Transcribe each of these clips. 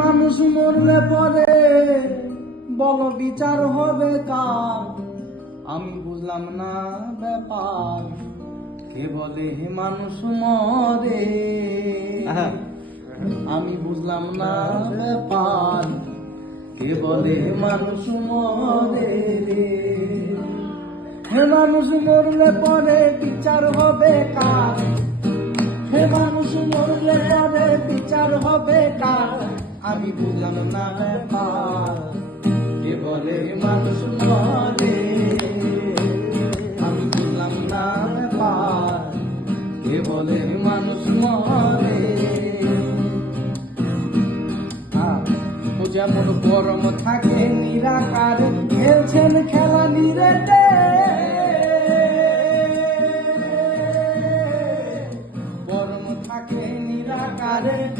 মানুষ মরলে পরে বলো বিচার হবে কার? আমি বুঝলাম না ব্যাপার, কে বলে মানুষ মরে? আমি বুঝলাম না ব্যাপার, কে বলে মানুষ মরে? মানুষ মরলে পরে বিচার হবে কার? মানুষ মরলে পরে বিচার হবে কার? আমি বুঝলাম না ব্যাপার, কে বলে মানুষ মরে? আমি বুঝলাম না ব্যাপার, কে বলে মানুষ মরে? ও যেমন গরম থাকে নিরাকার, খেলছেন খেলা নিরেটে।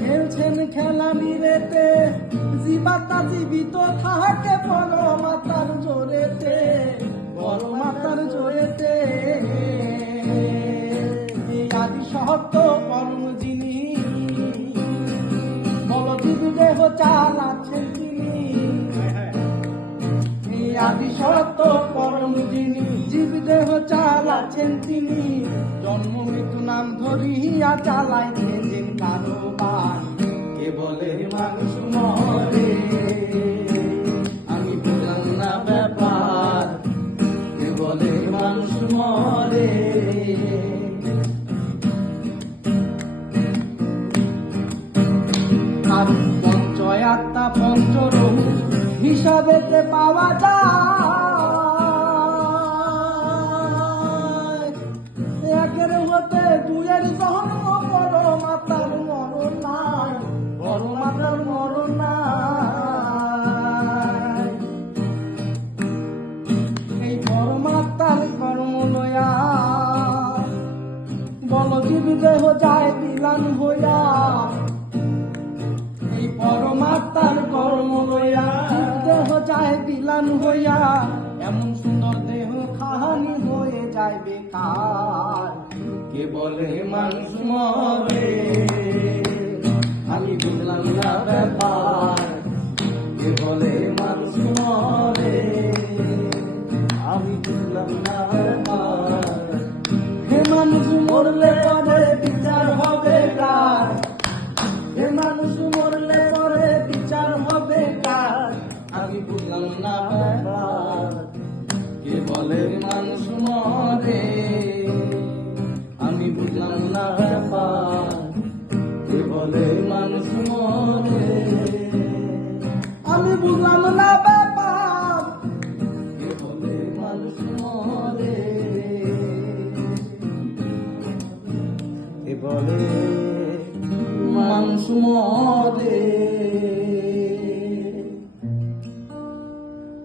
খেলছেন খেলা নিরেতে, জীবাত্মা জীবিত থাকে পরমাত্মার জোরেতে, পরমাত্মার জোরেতে। আদি সত্য পরম যিনি, বলজীব দেহ চালাচ্ছেন তিনি। আদি সত্য পরম যিনি, জীব দেহ চালাচ্ছেন তিনি। জন্ম মৃত্যু নাম ধরিয়া চালাইছেন যিনি কারোবার, কে বলে মানুষ মরে? আমি বুঝলাম না ব্যাপার, কে বলে মানুষ মরে? আর পঞ্চয় আত্মা পঞ্চরূপ হিসাবেতে পাওয়া যায়। একের হতে দুয়ের জন্ম, পরমাত্মার মরণ নাই, পরমাত্মার মরণ নাই। এই পরমাত্মার কর্ম লয়া বলজীব দেহ যায় বিলান হইয়া। এই পরমাত্মার কর্ম লয়া দেহ যায় বিলান হইয়া। এমন সুন্দর দেহ খাহানি হয়ে যায় বেকার, কে বলে মানুষ মরে? আমি বুঝলাম না ব্যাপার, কে বলে মানুষ মরে? আমি বুঝলাম না ব্যাপার। মানুষ মরলে পরে বিচার হবে কার? মানুষ মরলে পরে বিচার হবে কার? আমি বুঝলাম না ব্যাপার, কে বলে মানুষ মরে? আমি বুঝলাম না ব্যাপার, কে বলে মানুষ মরে? আমি বুঝলাম না ব্যাপার, কে বলে মানুষ মরে? কে বলে মানুষ মরে?